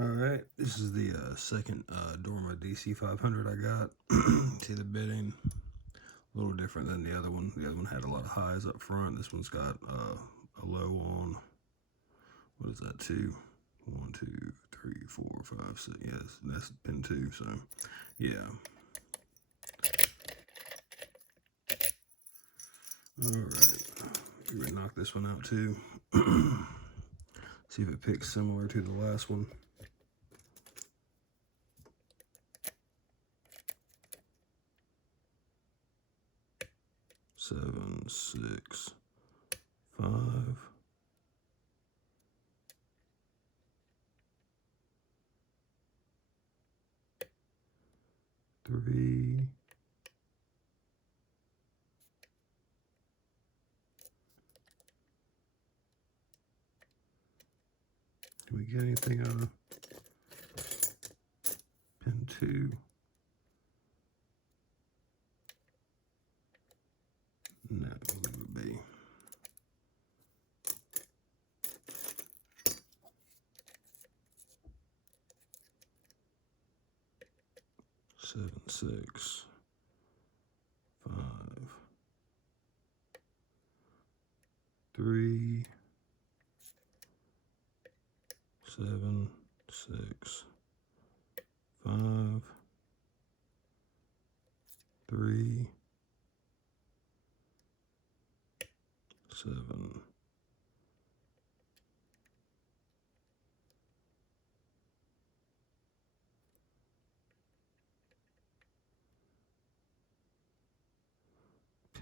Alright, this is the second DORMA DC500 I got. See the bitting, a little different than the other one. The other one had a lot of highs up front. This one's got a low on, what is that, 2? 1, 2, 3, 4, 5, 6. Yes, that's pin 2, so yeah. Alright, we're gonna knock this one out too. See if it picks similar to the last one. 7, 6, 5. 3. Do we get anything out of pin 2? No, leave it be. Seven, 6, 5, 3, 7, 6, 5, 3, 7.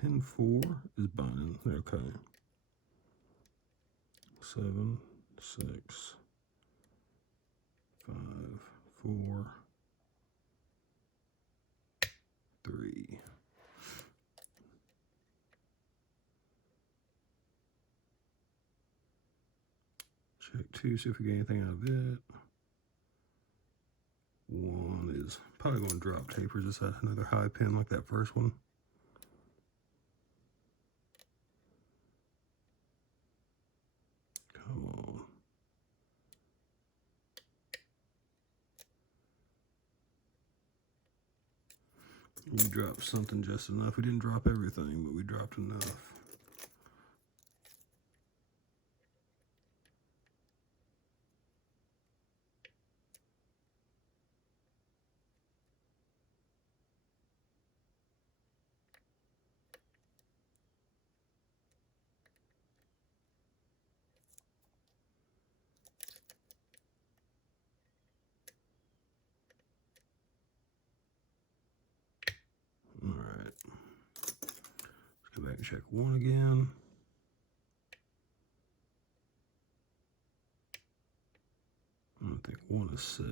Pin 4 is binding. Okay. 7, 6, 5, 4, 3. Check 2, see if we get anything out of it. 1 is probably going to drop tapers. Is that another high pin like that first one? Come on. We dropped something just enough. We didn't drop everything, but we dropped enough. All right. Let's go back and check 1 again. I don't think 1 is set.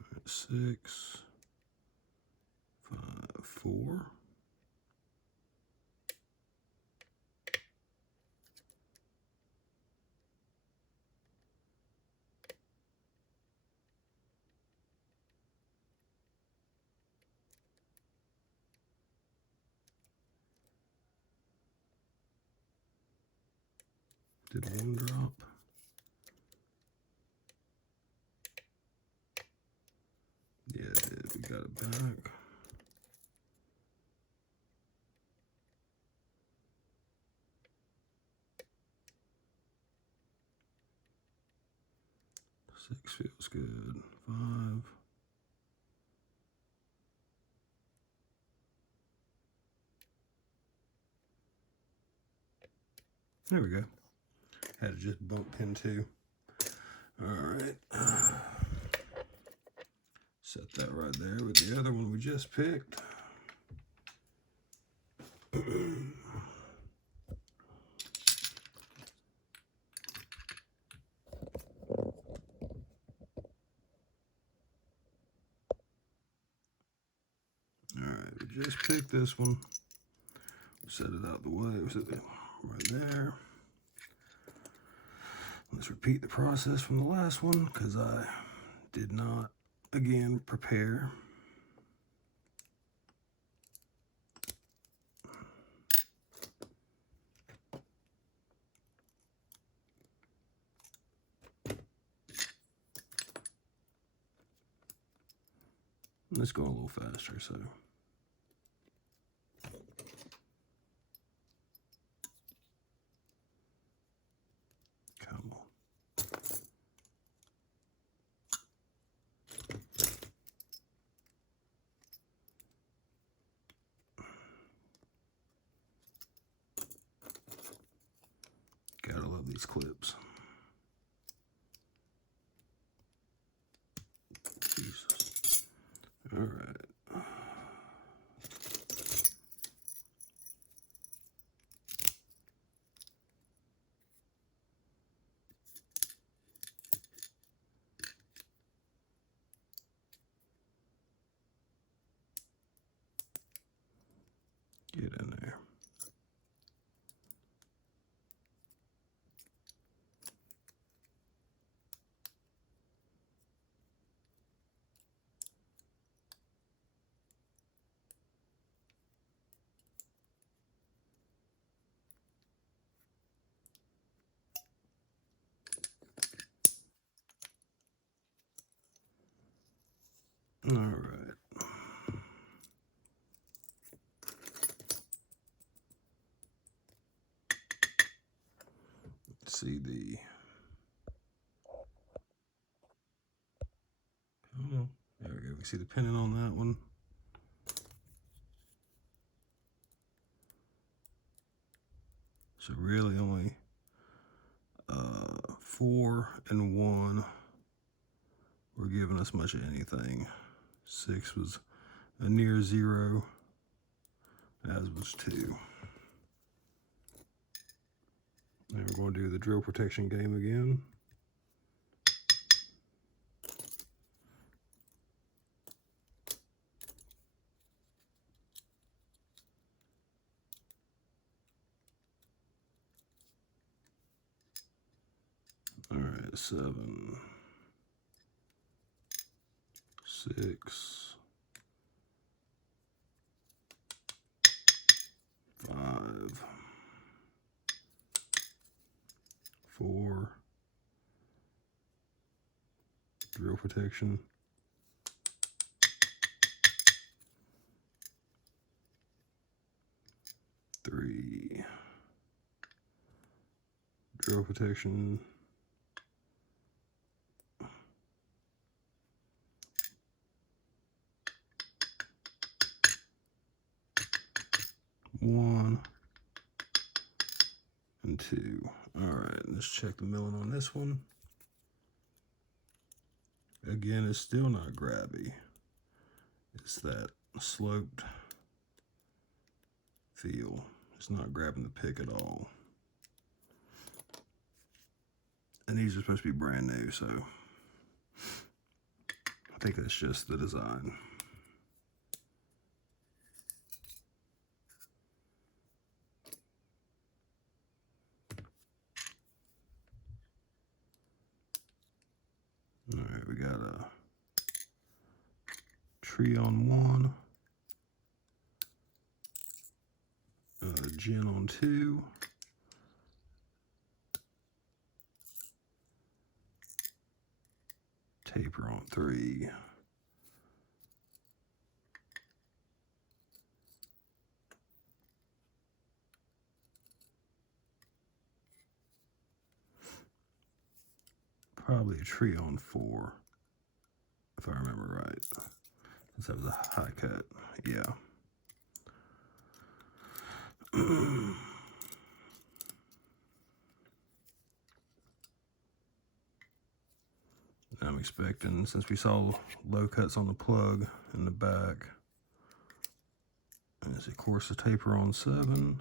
All right, 6, 5, 4. Did 1 drop? Yeah, it did. We got it back. Six feels good. 5. There we go. Had to just bump pin 2. All right. Set that right there with the other one we just picked. Alright, we just picked this one. Set it out the way. Set it right there. Let's repeat the process from the last one because I did not, again, prepare. Let's go a little faster, so. Come on. Gotta love these clips. Jesus. All right. Get in there. All right. Let's see the. Oh, there we go. We see the pinning on that one. So really only 4 and 1 were giving us much of anything. 6 was a near 0, as was 2. Now we're going to do the drill protection game again. All right, 7, 6, 5, 4, drill protection, 3, drill protection, 1 and 2. All right, let's check the milling on this one. Again, it's still not grabby. It's that sloped feel. It's not grabbing the pick at all. And these are supposed to be brand new, so I think that's just the design. All right, we got a tree on 1, a gin on 2, taper on 3, probably a tree on 4, if I remember right. Since that was a high cut, yeah. I'm expecting, since we saw low cuts on the plug in the back, and of course the taper on 7.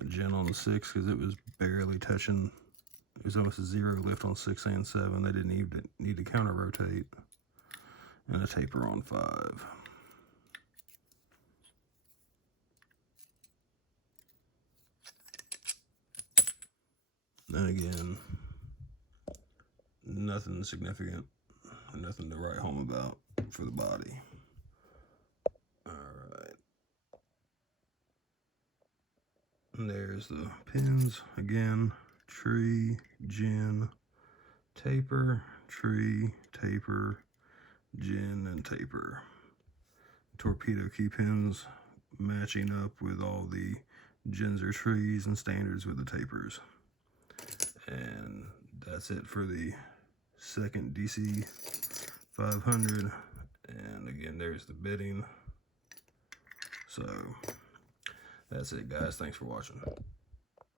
A gin on the 6 because it was barely touching. It was almost a 0 lift on 6 and 7. They didn't even need to counter rotate. And a taper on 5. And again, nothing significant, nothing to write home about for the body. Alright. And there's the pins again. Tree, gin, taper, tree, taper, gin, and taper. Torpedo key pins matching up with all the gins or trees and standards with the tapers. And that's it for the second DC500. And again, there's the bitting. So that's it, guys. Thanks for watching.